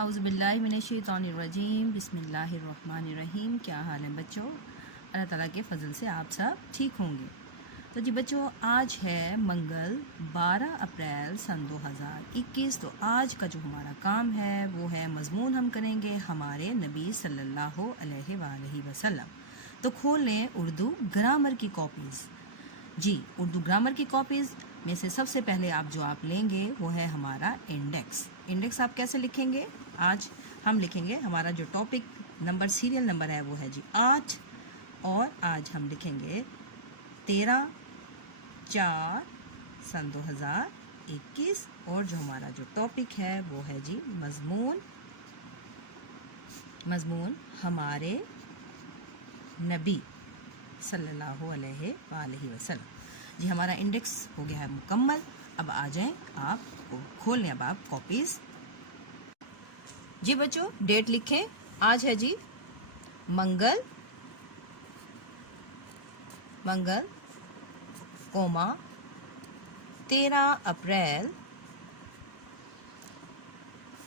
औज़ुबिल्लाहिमिनश्शैतानिर्रजीम बिस्मिल्लाहिर्रहमानिर्रहीम। क्या हाल है बच्चों? अल्लाह ताला के फ़ज़ल से आप सब ठीक होंगे। तो जी बच्चों, आज है मंगल 12 अप्रैल सन 2021। तो आज का जो हमारा काम है वो है मज़मून हम करेंगे हमारे नबी सल्लल्लाहु अलैहि वसल्लम। तो खोल लें उर्दू ग्रामर की कॉपीज़। जी, उर्दू ग्रामर की कॉपीज़ में से सबसे पहले आप लेंगे वो है हमारा इंडेक्स। इंडेक्स आप कैसे लिखेंगे? आज हम लिखेंगे, हमारा जो टॉपिक नंबर सीरियल नंबर है वो है जी 8, और आज हम लिखेंगे 13/4 सन 2021। और जो हमारा जो टॉपिक है वो है जी मज़मून हमारे नबी सल्लल्लाहु अलैहि वसल्लम। जी, हमारा इंडेक्स हो गया है मुकम्मल। अब आ जाएं, आप खोल लें अब आप कॉपीज़। जी बच्चों, डेट लिखें। आज है जी मंगल कोमा 13 अप्रैल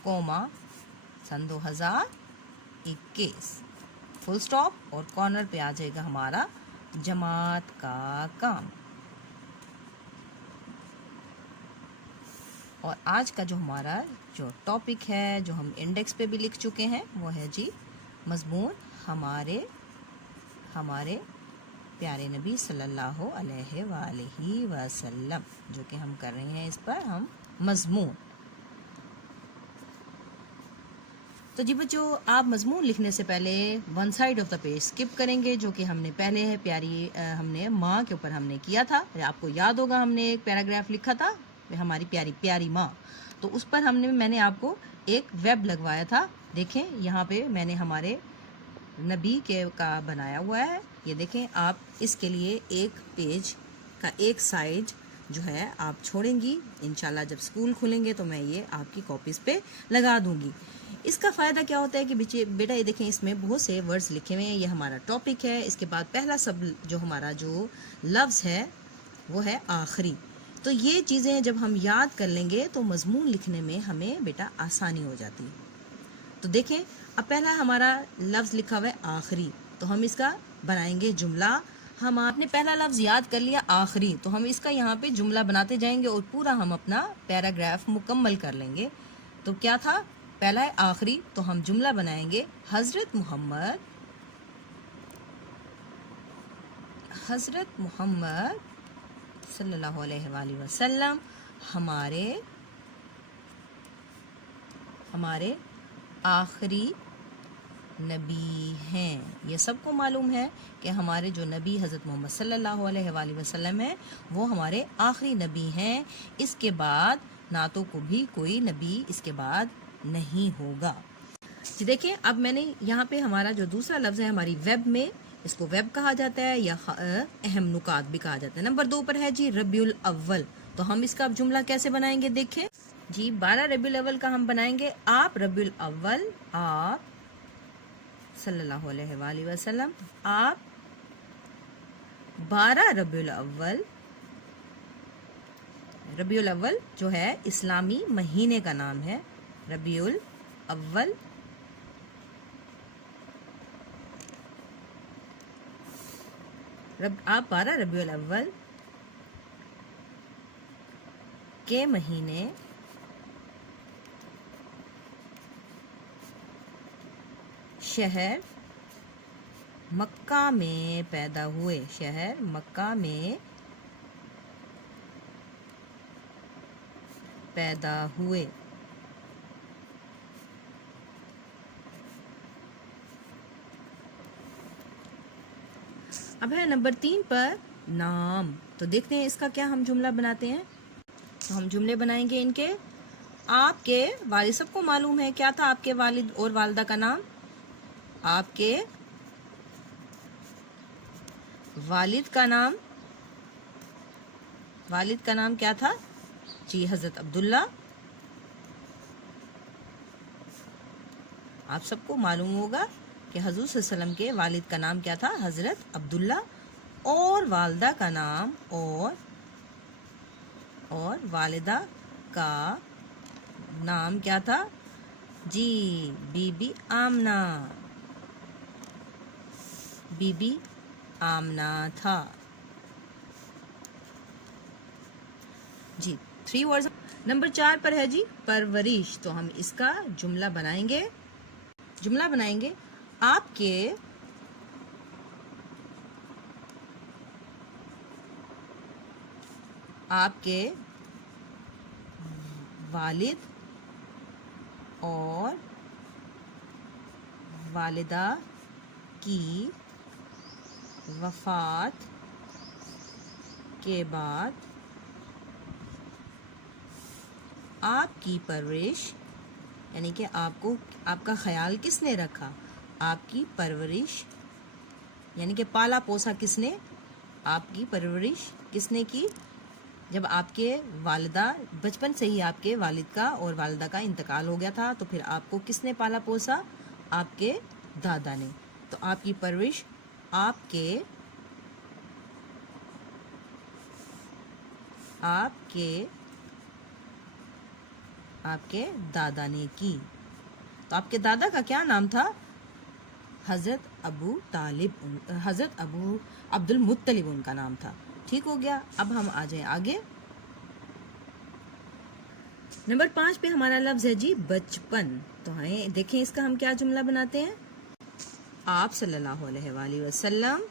कोमा सन 2021। फुल स्टॉप और कॉर्नर पे आ जाएगा हमारा जमात का काम। और आज का जो हमारा जो टॉपिक है, जो हम इंडेक्स पे भी लिख चुके हैं, वो है जी मज़मून हमारे प्यारे नबी सल्लल्लाहु अलैहि वसल्लम, जो कि हम कर रहे हैं इस पर हम मज़मून। तो जी बच्चों, आप मज़मून लिखने से पहले one side of the page skip करेंगे, जो कि हमने पहले है हमने माँ के ऊपर हमने किया था। आपको याद होगा, हमने एक पैराग्राफ लिखा था, हमारी प्यारी प्यारी माँ। तो उस पर मैंने आपको एक वेब लगवाया था। देखें, यहाँ पे मैंने हमारे नबी का बनाया हुआ है। ये देखें, आप इसके लिए एक पेज का एक साइड जो है आप छोड़ेंगी। इंशाल्लाह जब स्कूल खुलेंगे तो मैं ये आपकी कॉपीज़ पे लगा दूंगी। इसका फ़ायदा क्या होता है कि बेटा ये देखें, इसमें बहुत से वर्ड्स लिखे हुए हैं। ये हमारा टॉपिक है। इसके बाद पहला जो हमारा जो लफ्ज़ है वो है आखिरी। तो ये चीज़ें जब हम याद कर लेंगे तो मज़मून लिखने में हमें बेटा आसानी हो जाती है। तो देखें, अब पहला हमारा लफ्ज़ लिखा हुआ है आखिरी, तो हम इसका बनाएंगे जुमला। आपने पहला लफ्ज़ याद कर लिया आखिरी, तो हम इसका यहाँ पे जुमला बनाते जाएंगे और पूरा हम अपना पैराग्राफ मुकम्मल कर लेंगे। तो क्या था? पहला है आखिरी, तो हम जुमला बनाएंगे हज़रत मोहम्मद सल्लल्लाहु अलैहि वसल्लम हमारे आखिरी नबी हैं। ये सबको मालूम है कि हमारे जो नबी हज़रत मोहम्मद सल्लल्लाहु अलैहि वसल्लम हैं वो हमारे आखिरी नबी हैं। इसके बाद नातों को भी कोई नबी इसके बाद नहीं होगा। जी देखिए, अब मैंने यहाँ पे हमारा जो दूसरा लफ्ज़ है हमारी वेब में, इसको वेब कहा जाता है या अहम नुकात भी कहा जाता है। नंबर 2 पर है जी रबीउल अव्वल। तो हम इसका अब जुमला कैसे बनाएंगे? देखें जी, 12 रबीउल अव्वल का हम बनाएंगे आप रबीउल अव्वल, आप सल्लल्लाहु अलैहि वसल्लम, आप 12 रबीउल अव्वल जो है इस्लामी महीने का नाम है रबीउल अव्वल। आप 12 रबीउल अव्वल के महीने शहर मक्का में पैदा हुए। शहर मक्का में पैदा हुए। अब है नंबर 3 पर नाम। तो देखते हैं इसका क्या हम जुमला बनाते हैं। तो हम जुमले बनाएंगे इनके। आपके वालिद, सबको मालूम है क्या था आपके वालिद और वालिदा का नाम? आपके वालिद का नाम क्या था? जी, हज़रत अब्दुल्ला। आप सबको मालूम होगा कि हज़ूर सल्लल्लाहु अलैहि वसल्लम के वालिद का नाम क्या था? हज़रत अब्दुल्ला। और वालिदा का नाम और वालिदा का नाम क्या था? जी, बीबी आमना, बीबी आमना था। जी, 3 वर्ड्स। नंबर 4 पर है जी परवरिश, तो हम इसका जुमला बनाएंगे। जुमला बनाएंगे, आपके आपके वालिद और वालिदा की वफ़ात के बाद आपकी परवरिश, यानी कि आपका ख्याल किसने रखा? आपकी परवरिश यानी कि पाला पोसा किसने? आपकी परवरिश किसने की? जब आपके वालिदा, बचपन से ही आपके वालिद का और वालिदा का इंतकाल हो गया था, तो फिर आपको किसने पाला पोसा? आपके दादा ने। तो आपकी परवरिश आपके दादा ने की। तो आपके दादा का क्या नाम था? हज़रत अबू अब्दुल मुत्तलिब उनका नाम था। ठीक हो गया। अब हम आ जाएं आगे। नंबर 5 पे हमारा लफ्ज़ है जी बचपन। तो हैं देखें इसका हम क्या जुमला बनाते हैं। आप सल्लल्लाहु अलैहि वसल्लम,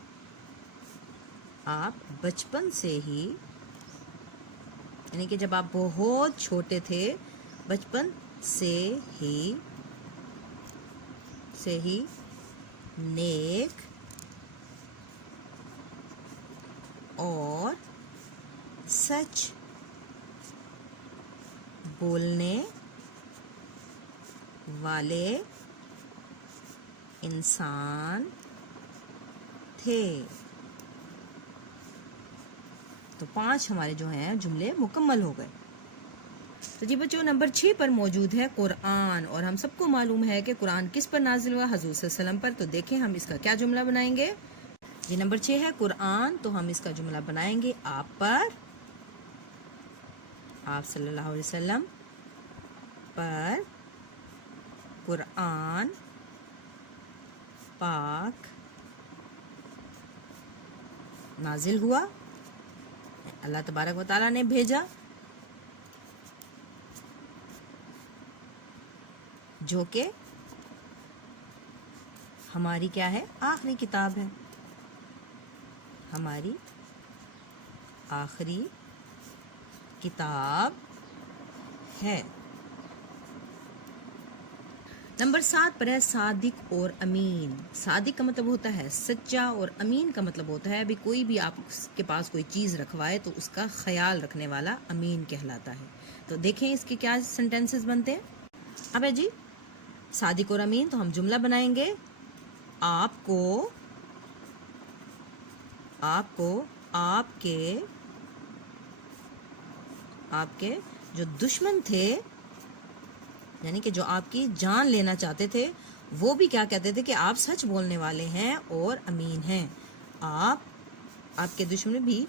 आप बचपन से ही, यानी कि जब आप बहुत छोटे थे, बचपन से ही नेक और सच बोलने वाले इंसान थे। तो 5 हमारे जो हैं जुमले मुकम्मल हो गए। तो जी बच्चों, नंबर 6 पर मौजूद है कुरान, और हम सबको मालूम है कि कुरान किस पर नाजिल हुआ? हुज़ूर सल्लल्लाहु अलैहि वसल्लम पर। तो देखें हम इसका क्या जुमला बनाएंगे। ये नंबर 6 है कुरान, तो हम इसका जुमला बनाएंगे आप पर, आप सल्लल्लाहु अलैहि वसल्लम पर कुरान पाक नाजिल हुआ, अल्लाह तबारक व तआला ने भेजा, जो कि हमारी क्या है? आखिरी किताब है, हमारी आखिरी किताब है। नंबर 7 पर है सादिक और अमीन। सादिक का मतलब होता है सच्चा, और अमीन का मतलब होता है अभी कोई भी आपके पास कोई चीज़ रखवाए तो उसका ख्याल रखने वाला अमीन कहलाता है। तो देखें इसके क्या सेंटेंसेस बनते हैं। अब है जी सादिक और अमीन, तो हम जुमला बनाएंगे, आपको आपके जो दुश्मन थे, यानी कि जो आपकी जान लेना चाहते थे, वो भी क्या कहते थे कि आप सच बोलने वाले हैं और अमीन हैं। आपके दुश्मन भी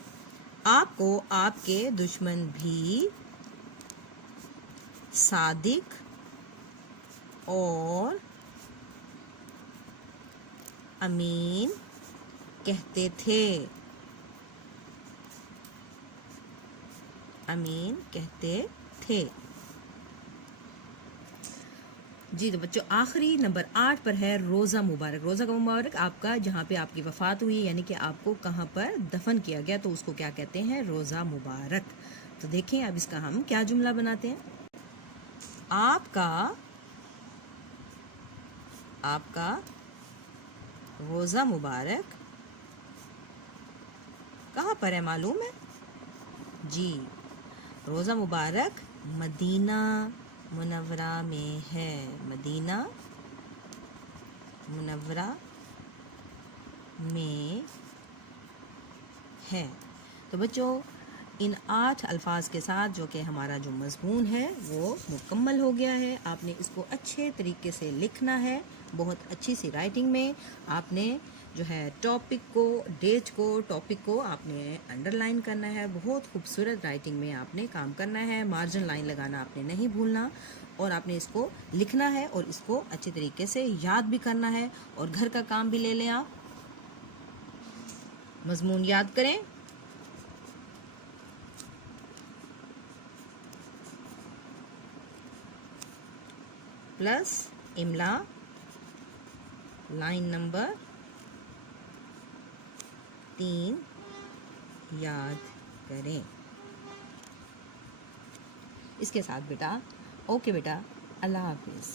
सादिक और अमीन कहते थे, जी। तो बच्चों, आखिरी नंबर 8 पर है रोज़ा मुबारक। रोज़ा का मुबारक आपका जहाँ पे आपकी वफ़ात हुई, यानी कि आपको कहाँ पर दफन किया गया, तो उसको क्या कहते हैं? रोज़ा मुबारक। तो देखें अब इसका हम क्या जुमला बनाते हैं। आपका रोज़ा मुबारक कहाँ पर है मालूम है? जी, रोज़ा मुबारक मदीना मुनव्वरा में है, मदीना मुनव्वरा में है। तो बच्चों, इन 8 अल्फाज के साथ जो कि हमारा जो मज़मून है वो मुकम्मल हो गया है। आपने इसको अच्छे तरीके से लिखना है, बहुत अच्छी सी राइटिंग में। आपने जो है टॉपिक को आपने अंडरलाइन करना है, बहुत खूबसूरत राइटिंग में आपने काम करना है। मार्जिन लाइन लगाना आपने नहीं भूलना, اور آپ نے اس کو لکھنا ہے اور اس کو اچھے طریقے سے یاد بھی کرنا ہے، اور گھر کا کام بھی لے لیں آپ، مضمون یاد کریں. پلس املا لائن نمبر 3 یاد کریں. اس کے ساتھ بیٹا اوکے بیٹا، اللہ حافظ.